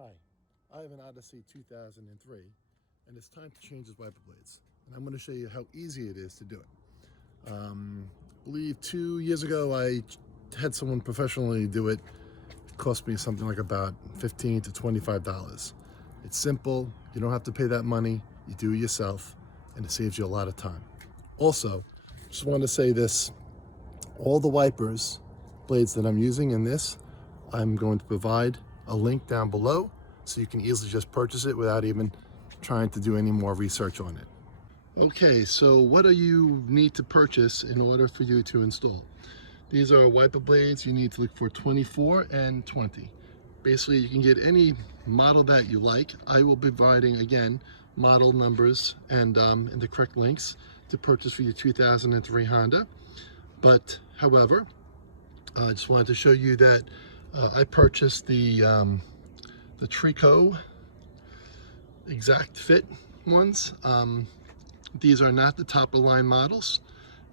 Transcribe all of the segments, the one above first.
Hi, I have an Odyssey 2003 and it's time to change its wiper blades. And I'm going to show you how easy it is to do it. I believe 2 years ago I had someone professionally do it. It cost me something like about $15 to $25. It's simple, you don't have to pay that money, you do it yourself, and it saves you a lot of time. Also, just want to say this, all the wipers blades that I'm using in this, I'm going to provide a link down below so you can easily just purchase it without even trying to do any more research on it. Okay, so what do you need to purchase in order for you to install? These are wiper blades. You need to look for 24 and 20. Basically, you can get any model that you like. I will be providing, again, model numbers and the correct links to purchase for your 2003 Honda. But, however, I just wanted to show you that I purchased the Trico Exact Fit ones. These are not the top of the line models.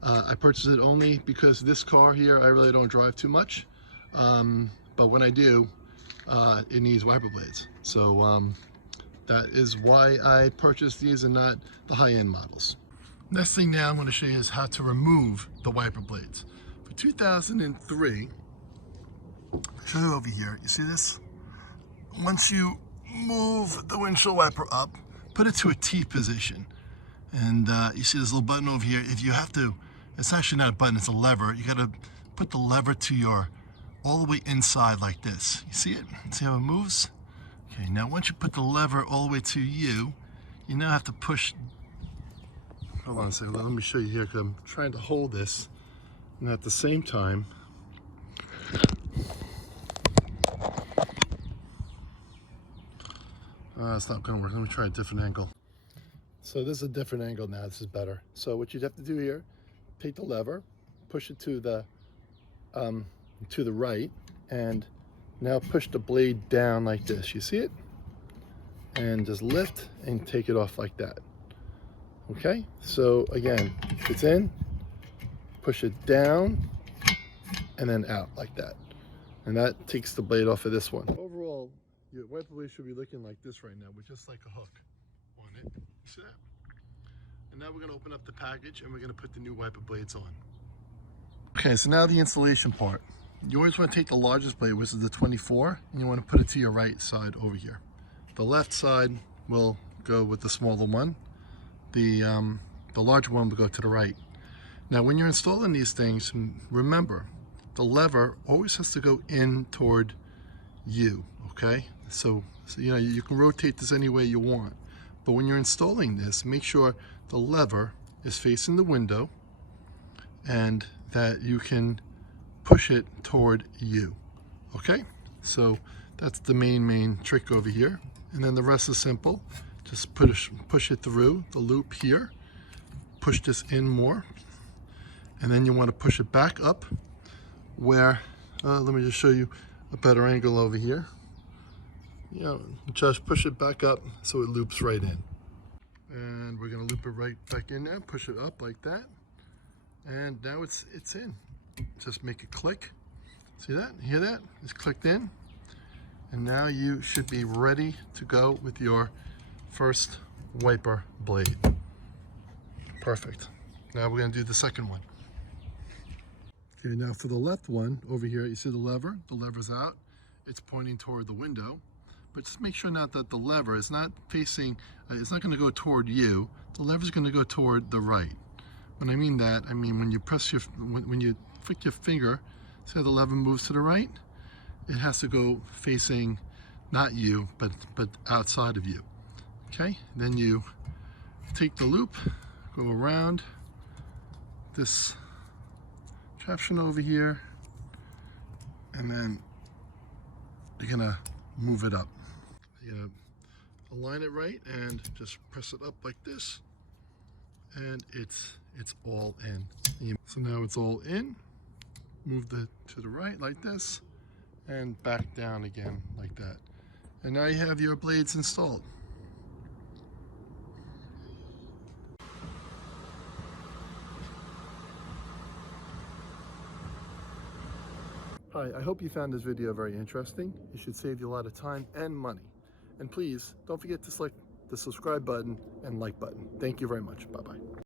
I purchased it only because this car here, I really don't drive too much. But when I do, it needs wiper blades. So that is why I purchased these and not the high-end models. Next thing now I'm going to show you is how to remove the wiper blades. For 2003, show you over here, you see this? Once you move the windshield wiper up, put it to a T position. And you see this little button over here. If you have to, it's actually not a button, it's a lever. You gotta put the lever to your, all the way inside like this. You see it? See how it moves? Okay, now once you put the lever all the way to you, you now have to push, hold on a second, let me show you here because I'm trying to hold this. And at the same time, it's not gonna work. Let me try a different angle. So this is a different angle now, this is better. So what you'd have to do here, take the lever, push it to the right, and now push the blade down like this. You see it? And just lift and take it off like that. Okay, so again, it's in, push it down, and then out like that. And that takes the blade off of this one. Overall, your wiper blade should be looking like this right now, with just like a hook on it. See that? And now we're going to open up the package and we're going to put the new wiper blades on. Okay, so now the installation part. You always want to take the largest blade, which is the 24, and you want to put it to your right side over here. The left side will go with the smaller one. The larger one will go to the right. Now when you're installing these things, remember, the lever always has to go in toward you, okay? So you know, you can rotate this any way you want. But when you're installing this, make sure the lever is facing the window and that you can push it toward you. Okay? So that's the main trick over here. And then the rest is simple. Just push it through the loop here. Push this in more. And then you want to push it back up where, let me just show you a better angle over here. You know, just push it back up so it loops right in. And we're going to loop it right back in there, push it up like that. And now it's in. Just make it click. See that? Hear that? It's clicked in. And now you should be ready to go with your first wiper blade. Perfect. Now we're going to do the second one. Okay, now for the left one over here, you see the lever's out. It's pointing toward the window. But just make sure now that the lever is not facing, it's not going to go toward you. The lever is going to go toward the right. When I mean that, I mean when you press your, when you flick your finger, see how the lever moves to the right? It has to go facing not you, but outside of you. Okay, then you take the loop, go around this contraption over here, and then you're gonna move it up. You're gonna align it right and just press it up like this, and it's all in. So now it's all in. Move it to the right like this, and back down again like that. And now you have your blades installed. Hi, I hope you found this video very interesting. It should save you a lot of time and money. And please don't forget to select the subscribe button and like button. Thank you very much. Bye-bye.